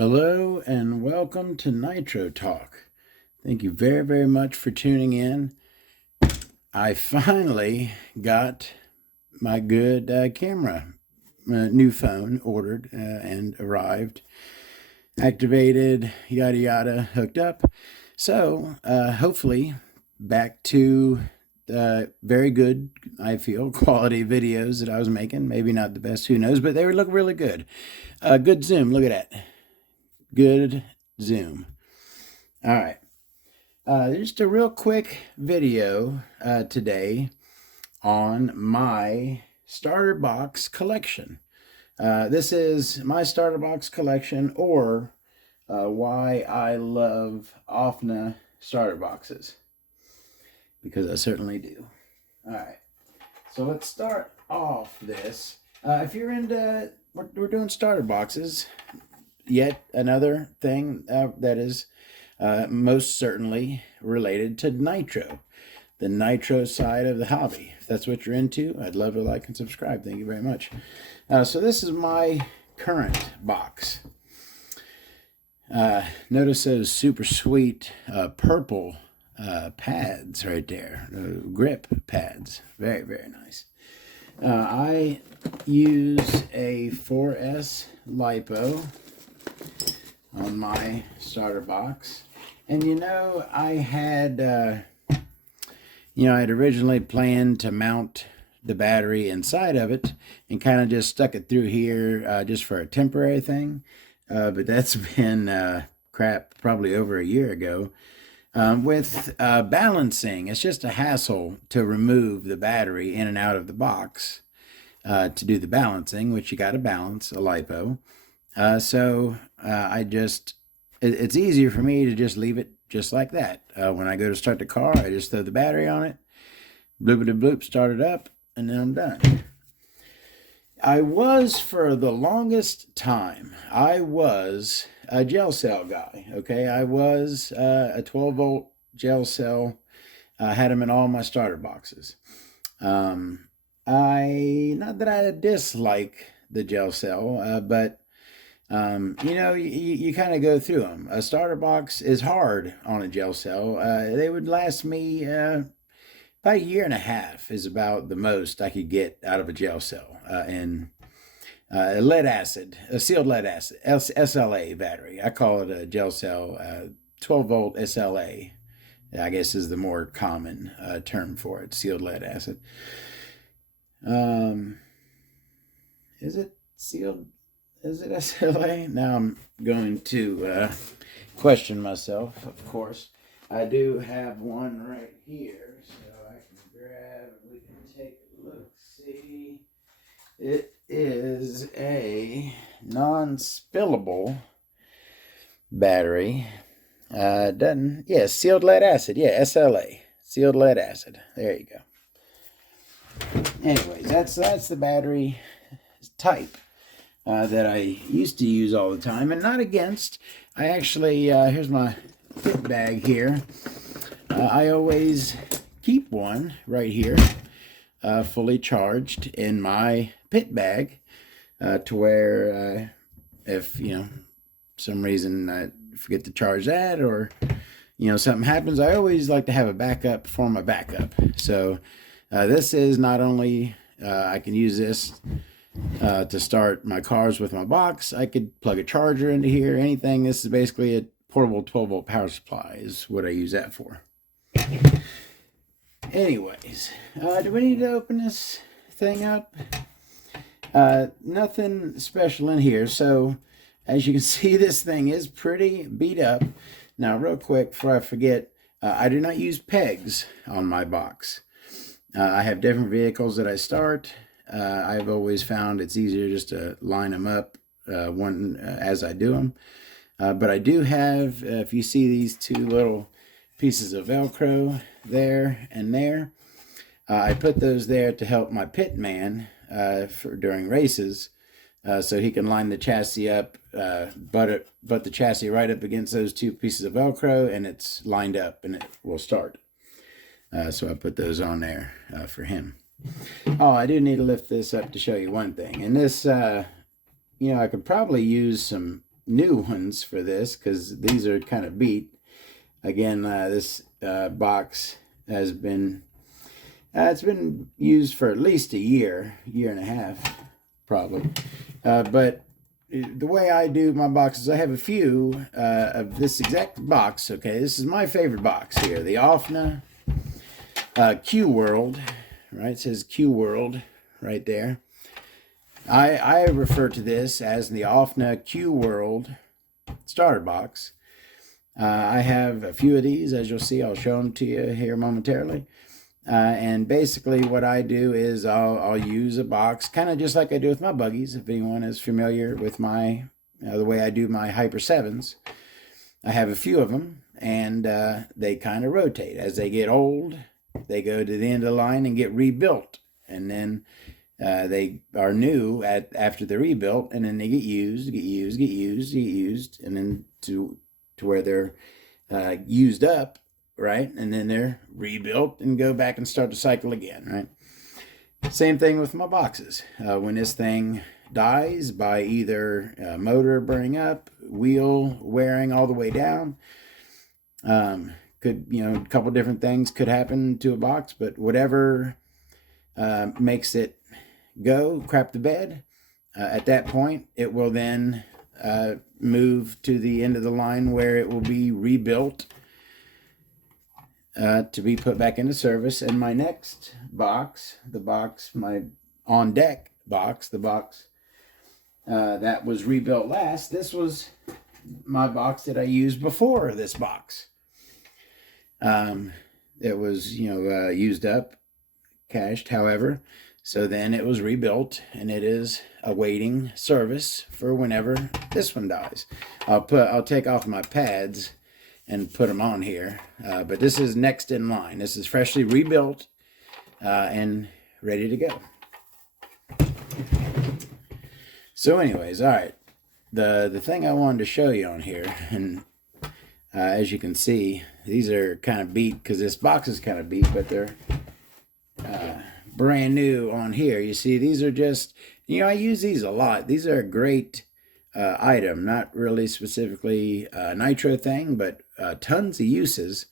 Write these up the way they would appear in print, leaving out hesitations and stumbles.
Hello and welcome to Nitro Talk. Thank you very, very much for tuning in. I finally got my good camera, new phone ordered and arrived, activated, yada yada, hooked up. So hopefully back to very good, I feel, quality videos that I was making. Maybe not the best, who knows, but they look really good. Good zoom, look at that. Good zoom. All right. Just a real quick video today on my starter box collection. This is my starter box collection, or why I love Ofna starter boxes, because I certainly do. All right. So let's start off this. If you're into, we're doing starter boxes, yet another thing that is most certainly related to Nitro, the Nitro side of the hobby. If that's what you're into, I'd love to like and subscribe. Thank you very much. So this is my current box. Notice those super sweet purple pads right there, grip pads. Very, very nice. I use a 4S LiPo on my starter box. And I had originally planned to mount the battery inside of it and kind of just stuck it through here just for a temporary thing. But that's been crap, probably over a year ago. With balancing, it's just a hassle to remove the battery in and out of the box to do the balancing, which you got to balance a LiPo. It's easier for me to just leave it just like that. When I go to start the car, I just throw the battery on it, bloopity bloop, start it up, and then I'm done. I was, for the longest time, I was a gel cell guy, okay? I was a 12-volt gel cell. I had them in all my starter boxes. Not that I dislike the gel cell, but you kind of go through them. A starter box is hard on a gel cell. They would last me about a year and a half is about the most I could get out of a gel cell. And lead acid, a sealed lead acid, SLA battery. I call it a gel cell, 12-volt SLA, I guess is the more common term for it, sealed lead acid. Is it sealed? Is it SLA? Now I'm going to question myself, of course. I do have one right here, so I can grab and we can take a look. See, it is a non-spillable battery. Sealed lead acid. Yeah, SLA, sealed lead acid. There you go. Anyways, that's the battery type that I used to use all the time, and not against. I actually, here's my kit bag here. I always keep one right here, fully charged in my pit bag, to where if, some reason I forget to charge that, or, something happens, I always like to have a backup for my backup. So this is not only, I can use this to start my cars with my box. I could plug a charger into here, anything. This is basically a portable 12-volt power supply is what I use that for. Anyways, do we need to open this thing up? Nothing special in here. So as you can see, this thing is pretty beat up. Now, real quick, before I forget, I do not use pegs on my box. I have different vehicles that I start. I've always found it's easier just to line them up as I do them. But I do have, if you see these two little pieces of Velcro there and there, I put those there to help my pit man during races, so he can line the chassis up, butt the chassis right up against those two pieces of Velcro, and it's lined up and it will start. So I put those on there for him. Oh, I do need to lift this up to show you one thing. And this, I could probably use some new ones for this because these are kind of beat. Again, this box has been it's been used for at least a year and a half, probably. But the way I do my boxes, I have a few of this exact box. Okay, this is my favorite box here, the Ofna Q-World. Right, it says Q-World right there. I refer to this as the Ofna Q-World starter box. I have a few of these, as you'll see. I'll show them to you here momentarily. And basically what I do is I'll use a box, kind of just like I do with my buggies. If anyone is familiar with my the way I do my Hyper 7s, I have a few of them, and they kind of rotate. As they get old, they go to the end of the line and get rebuilt. And then they are new after they're rebuilt, and then they get used, and then to where they're used up, right? And then they're rebuilt and go back and start the cycle again, right? Same thing with my boxes. When this thing dies by either motor burning up, wheel wearing all the way down, could, a couple different things could happen to a box, but whatever makes it go crap the bed, at that point it will then move to the end of the line where it will be rebuilt to be put back into service. And my next box, my on deck box, the box that was rebuilt last, this was my box that I used before this box. It was used up, cached, however. So then it was rebuilt, and it is awaiting service for whenever this one dies. I'll take off my pads and put them on here. But this is next in line. This is freshly rebuilt and ready to go. So anyways, all right. The thing I wanted to show you on here, and as you can see, these are kind of beat because this box is kind of beat, but they're brand new on here. You see, these are just, I use these a lot. These are a great item, not really specifically a nitro thing, but tons of uses.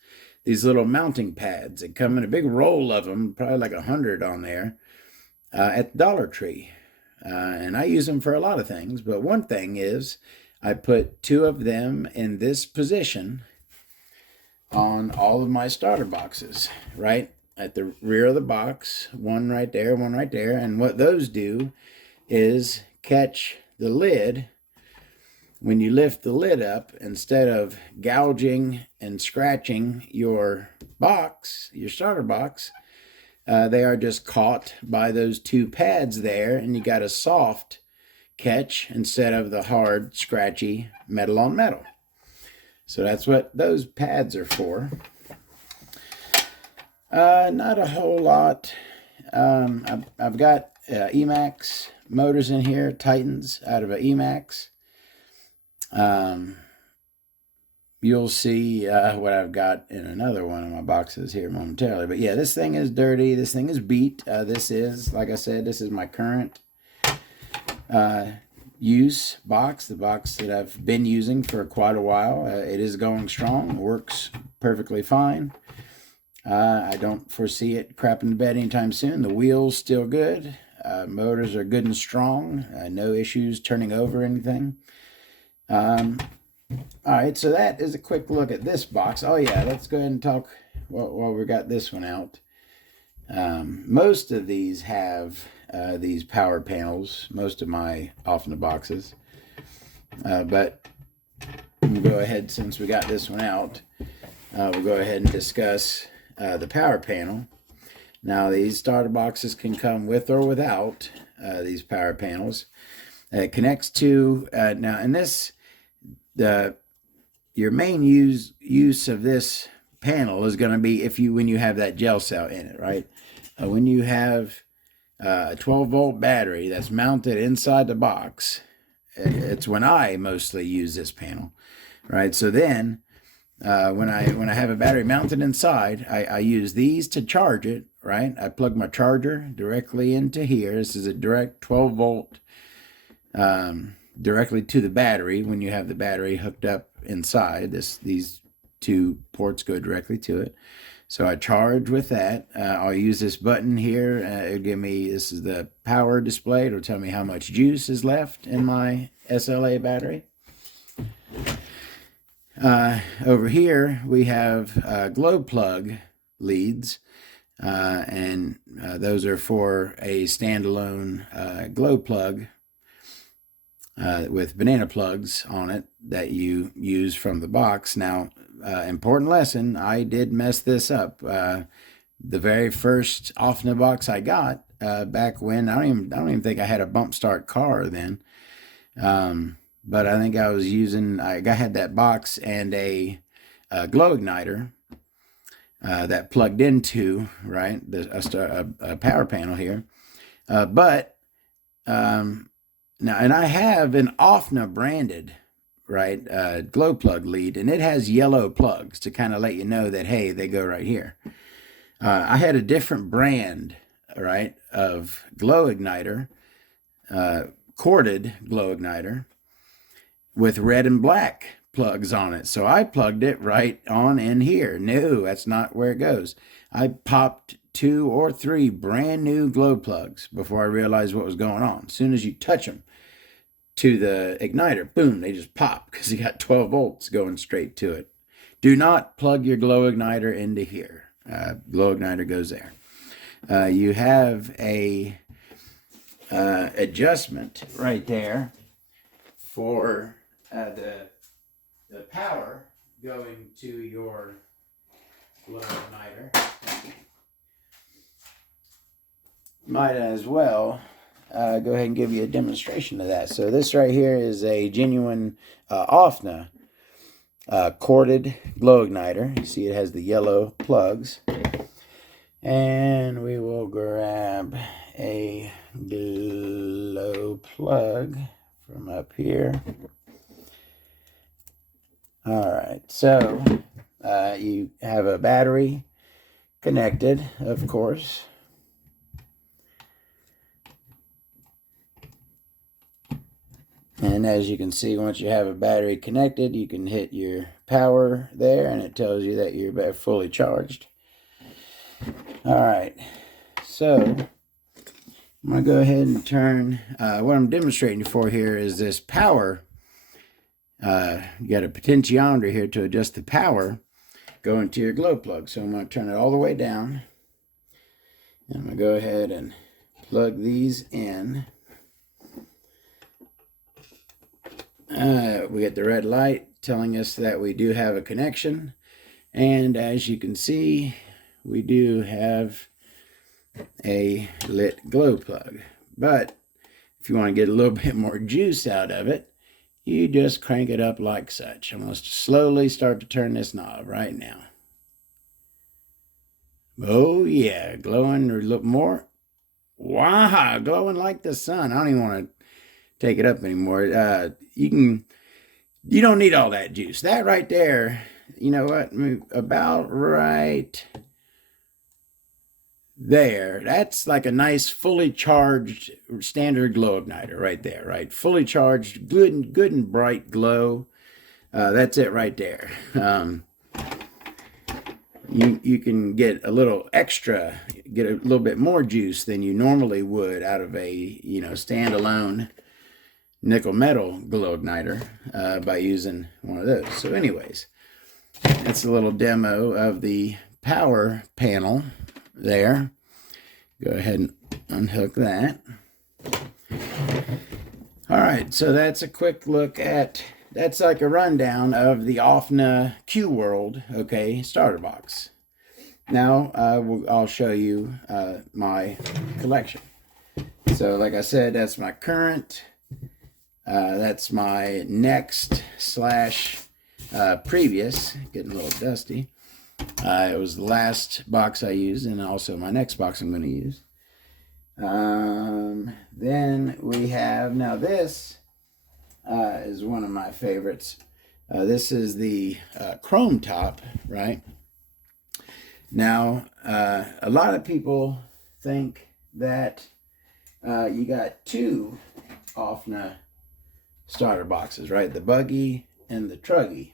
These little mounting pads that come in a big roll of them, probably like 100 on there, at the Dollar Tree. And I use them for a lot of things, but one thing is I put 2 of them in this position on all of my starter boxes, right? At the rear of the box, one right there. And what those do is catch the lid. When you lift the lid up, instead of gouging and scratching your box, your starter box, they are just caught by those 2 pads there, and you got a soft catch instead of the hard, scratchy metal on metal. So that's what those pads are for. Not a whole lot. I've got Emax motors in here, Titans out of an Emax. You'll see what I've got in another one of my boxes here momentarily. But yeah, this thing is dirty. This thing is beat. This is, like I said, this is my current use box, the box that I've been using for quite a while. It is going strong, works perfectly fine. I don't foresee it crapping the bed anytime soon. The wheel's still good. Motors are good and strong. No issues turning over anything. All right, so that is a quick look at this box. Oh yeah, let's go ahead and talk while we got this one out. Most of these have these power panels, most of my Ofna boxes. But we'll go ahead, since we got this one out, we'll go ahead and discuss the power panel. Now, these starter boxes can come with or without these power panels. It connects to, now in this, your main use of this panel is going to be when you have that gel cell in it, right? When you have a 12-volt battery that's mounted inside the box, it's when I mostly use this panel, right? So then, when I have a battery mounted inside, I use these to charge it, right? I plug my charger directly into here. This is a direct 12-volt directly to the battery when you have the battery hooked up inside. These two ports go directly to it. So I charge with that. I'll use this button here. It'll give me, this is the power display. It'll tell me how much juice is left in my SLA battery. Over here, we have glow plug leads. And those are for a standalone glow plug with banana plugs on it that you use from the box. Now, important lesson, I did mess this up. The very first Ofna box I got back when, I don't even think I had a bump start car then. But I think I was using, I had that box and a glow igniter that plugged into, right, a power panel here. Now, and I have an Ofna branded, right, glow plug lead, and it has yellow plugs to kind of let you know that, hey, they go right here. I had a different brand, right, of glow igniter, corded glow igniter with red and black plugs on it. So I plugged it right on in here. No, that's not where it goes. I popped 2 or 3 brand new glow plugs before I realized what was going on. As soon as you touch them to the igniter, boom, they just pop because you got 12 volts going straight to it. Do not plug your glow igniter into here. Glow igniter goes there. You have a adjustment right there for the power going to your glow igniter. Might as well go ahead and give you a demonstration of that. So this right here is a genuine Ofna corded glow igniter. You see it has the yellow plugs. And we will grab a glow plug from up here. All right, so you have a battery connected, of course. And as you can see, once you have a battery connected, you can hit your power there, and it tells you that you're fully charged. All right, so I'm going to go ahead and turn, what I'm demonstrating for here is this power. You got a potentiometer here to adjust the power going to your glow plug. So I'm going to turn it all the way down. And I'm going to go ahead and plug these in. We get the red light telling us that we do have a connection. And as you can see, we do have a lit glow plug. But if you want to get a little bit more juice out of it, you just crank it up like such. I'm going to slowly start to turn this knob right now. Oh yeah, glowing a little more. Wow, glowing like the sun. I don't even want to take it up anymore. You don't need all that juice. That right there, you know what? About right there. That's like a nice fully charged standard glow igniter right there, right? Fully charged, good and bright glow. That's it right there. You can get a little extra, get a little bit more juice than you normally would out of a, standalone nickel metal glow igniter by using one of those. So anyways, that's a little demo of the power panel there. Go ahead and unhook that. All right, so that's a quick look at, that's like a rundown of the Ofna Q-World, okay, starter box. Now I'll show you my collection. So like I said, that's my current, that's my next / previous, getting a little dusty. It was the last box I used, and also my next box I'm going to use. Then we have, now this is one of my favorites. This is the chrome top, right? Now, a lot of people think that you got 2 Ofna starter boxes, right? The buggy and the truggy.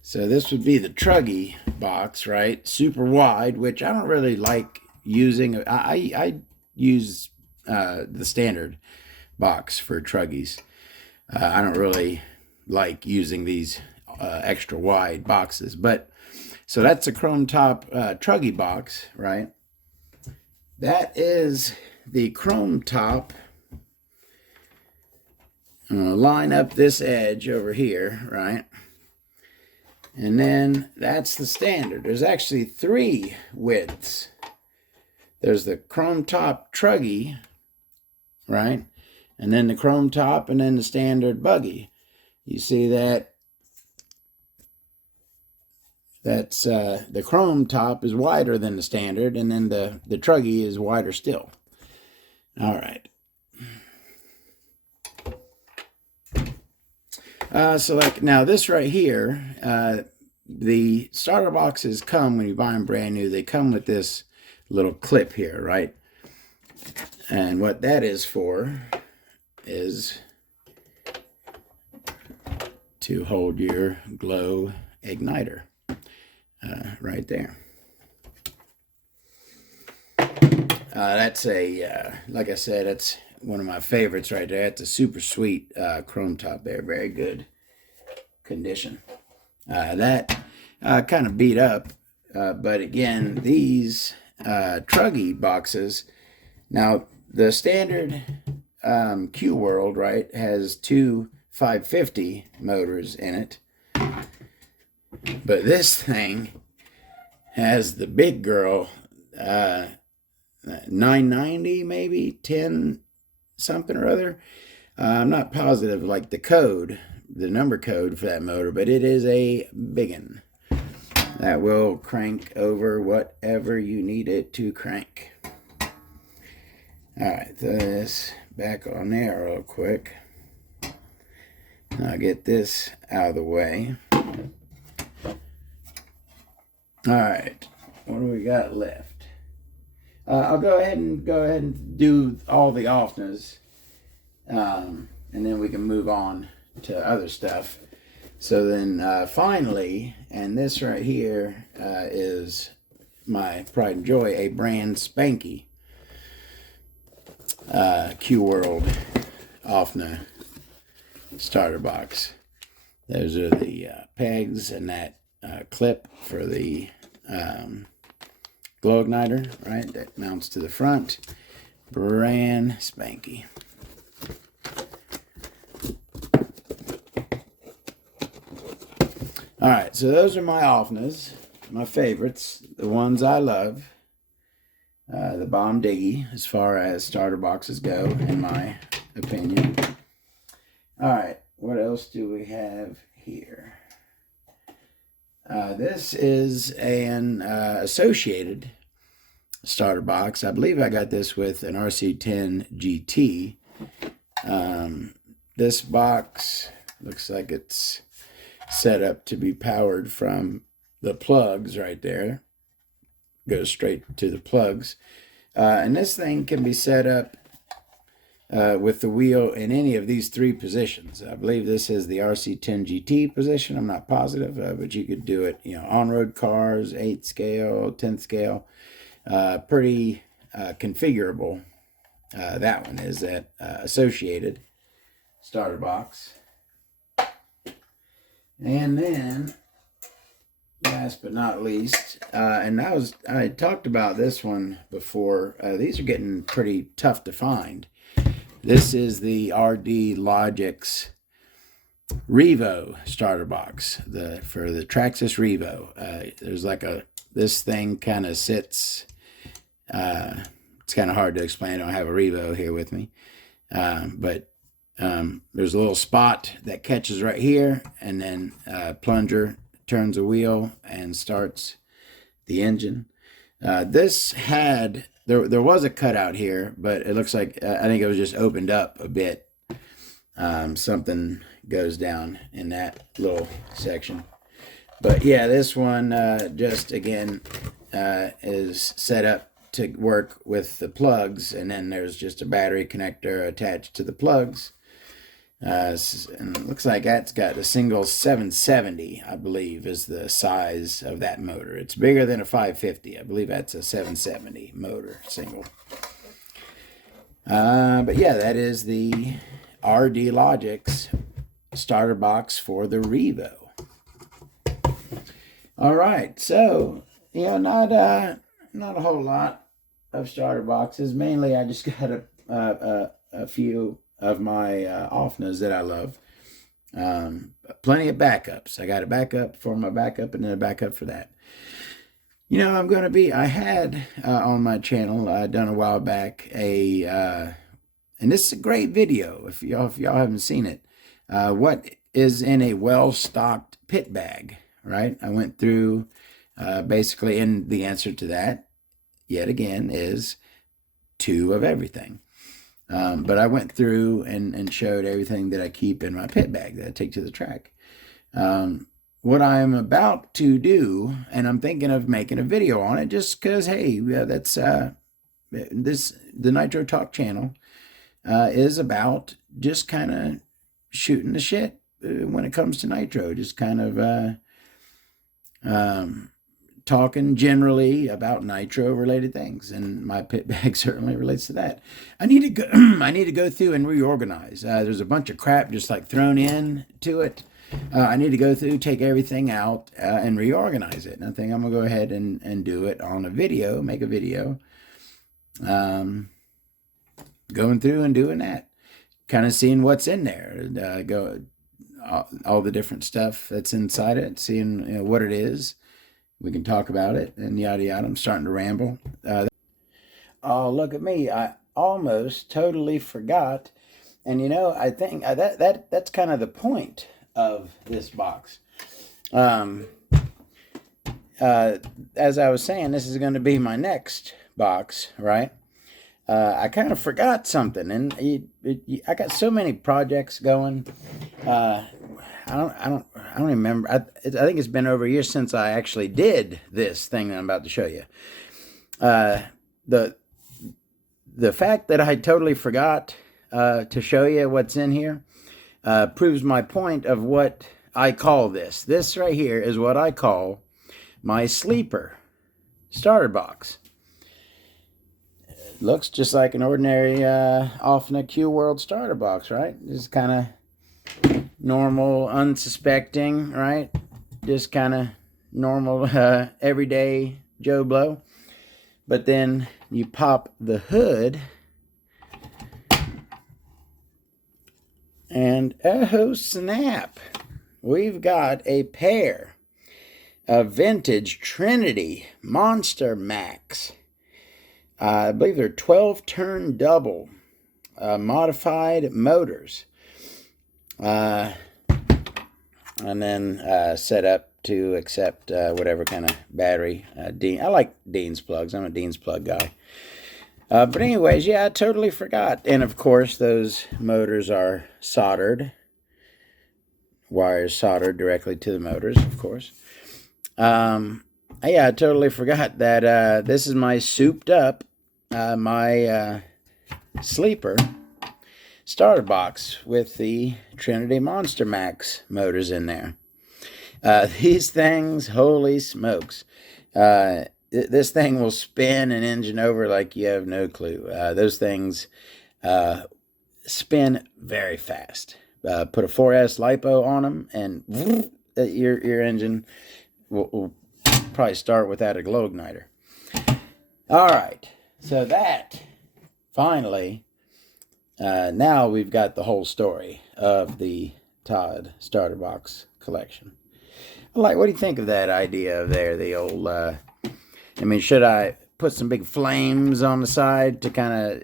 So this would be the truggy box, right? Super wide, which I don't really like using. I use the standard box for truggies. I don't really like using these extra wide boxes. But so that's a chrome top truggy box, right? That is the chrome top. I'm going to line up this edge over here, right? And then that's the standard. There's actually 3 widths. There's the chrome top truggy, right? And then the chrome top and then the standard buggy. You see that? That's the chrome top is wider than the standard, and then the truggy is wider still. All right. So like now this right here, the starter boxes come, when you buy them brand new, they come with this little clip here, right? And what that is for is to hold your glow igniter right there. That's a, like I said, that's one of my favorites right there. It's a super sweet chrome top there. Very good condition. That kind of beat up. But again, these truggy boxes, now the standard Q-World, right, has 2 550 motors in it. But this thing has the big girl 990, maybe 10 something or other. I'm not positive like the number code for that motor, but it is a biggin that will crank over whatever you need it to crank. All right, throw this back on there real quick. I'll get this out of the way. All right, what do we got left? I'll go ahead and do all the Ofnas, and then we can move on to other stuff. So then finally, and this right here is my pride and joy, a brand spanky Q-World Ofna starter box. Those are the pegs and that clip for the glow igniter, right? That mounts to the front. Brand spanky. All right, so those are my Ofnas, my favorites, the ones I love. The bomb diggy as far as starter boxes go, in my opinion. All right, what else do we have here? This is an associated starter box. I believe I got this with an RC10 GT. This box looks like it's set up to be powered from the plugs right there. Goes straight to the plugs. And this thing can be set up with the wheel in any of these 3 positions. I believe this is the RC10 GT position. I'm not positive, but you could do it, on-road cars, 8th scale, 10th scale. Pretty configurable. That one is that associated starter box. And then, last but not least, and I talked about this one before. These are getting pretty tough to find. This is the RD Logix Revo starter box, for the Traxxas Revo. There's like this thing kind of sits. It's kind of hard to explain. I don't have a Revo here with me, but there's a little spot that catches right here, and then plunger turns a wheel and starts the engine. This had, there was a cutout here, but it looks like, I think it was just opened up a bit. Something goes down in that little section. But yeah, this one just, again, is set up to work with the plugs, and then there's just a battery connector attached to the plugs. And it looks like that's got a single 770, I believe, is the size of that motor. It's bigger than a 550. I believe that's a 770 motor, single. But yeah, that is the RD Logix starter box for the Revo. All right, so not a whole lot of starter boxes. Mainly, I just got a few of my Ofnas that I love. Plenty of backups. I got a backup for my backup and then a backup for that. I had on my channel done a while back and this is a great video if y'all haven't seen it. What is in a well-stocked pit bag, right? I went through basically, and the answer to that, yet again, is 2 of everything. But I went through and showed everything that I keep in my pit bag that I take to the track. What I'm about to do, and I'm thinking of making a video on it just because, hey, that's the Nitro Talk channel is about just kind of shooting the shit when it comes to nitro, just kind of talking generally about nitro related things, and my pit bag certainly relates to that. I need to go I need to go through and reorganize. There's a bunch of crap just like thrown in to it. I need to go through, take everything out, and reorganize it. And I think I'm gonna go ahead and do it on a video, make a video, going through and doing that, kind of seeing what's in there, all the different stuff that's inside it, seeing what it is. We can talk about it and yada yada. I'm starting to ramble. Oh, look at me! I almost totally forgot. And I think that's kind of the point of this box. As I was saying, this is going to be my next box, right? I kind of forgot something, and I got so many projects going. I don't remember. I think it's been over a year since I actually did this thing that I'm about to show you. The fact that I totally forgot to show you what's in here proves my point of what I call this. This right here is what I call my sleeper starter box. It looks just like an ordinary Ofna Q-World starter box, right? Just kind of normal, unsuspecting, right? Just kind of normal, everyday Joe Blow. But then you pop the hood, and oh snap, we've got a pair of vintage Trinity Monster Max. I believe they're 12-turn double modified motors. And then set up to accept whatever kind of battery. I like Dean's plugs. I'm a Dean's plug guy. But anyways, yeah, I totally forgot. And of course, those motors are soldered. Wires soldered directly to the motors, of course. Yeah, I totally forgot that this is my souped up, my sleeper starter box with the Trinity Monster Max motors in there. These things, holy smokes. This thing will spin an engine over like you have no clue. Those things spin very fast. Put a 4S LiPo on them, and your engine will probably start without a glow igniter. All right, so that finally, now we've got the whole story of the Todd starter box collection. What do you think of that idea there? The old, should I put some big flames on the side to kind of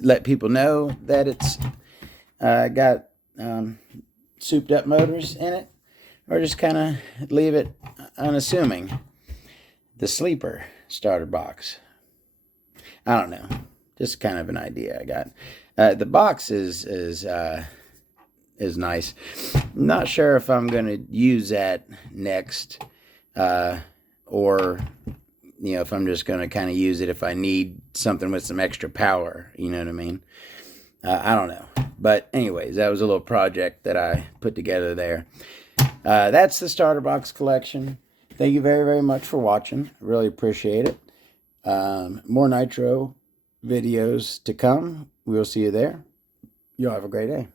let people know that it's got souped up motors in it? Or just kind of leave it unassuming? The sleeper starter box. I don't know. Just kind of an idea I got. The box is nice. I'm not sure if I'm going to use that next, or if I'm just going to kind of use it if I need something with some extra power. You know what I mean? I don't know. But anyways, that was a little project that I put together there. That's the starter box collection. Thank you very, very much for watching. Really appreciate it. More Nitro videos to come. We'll see you there. You'll have a great day.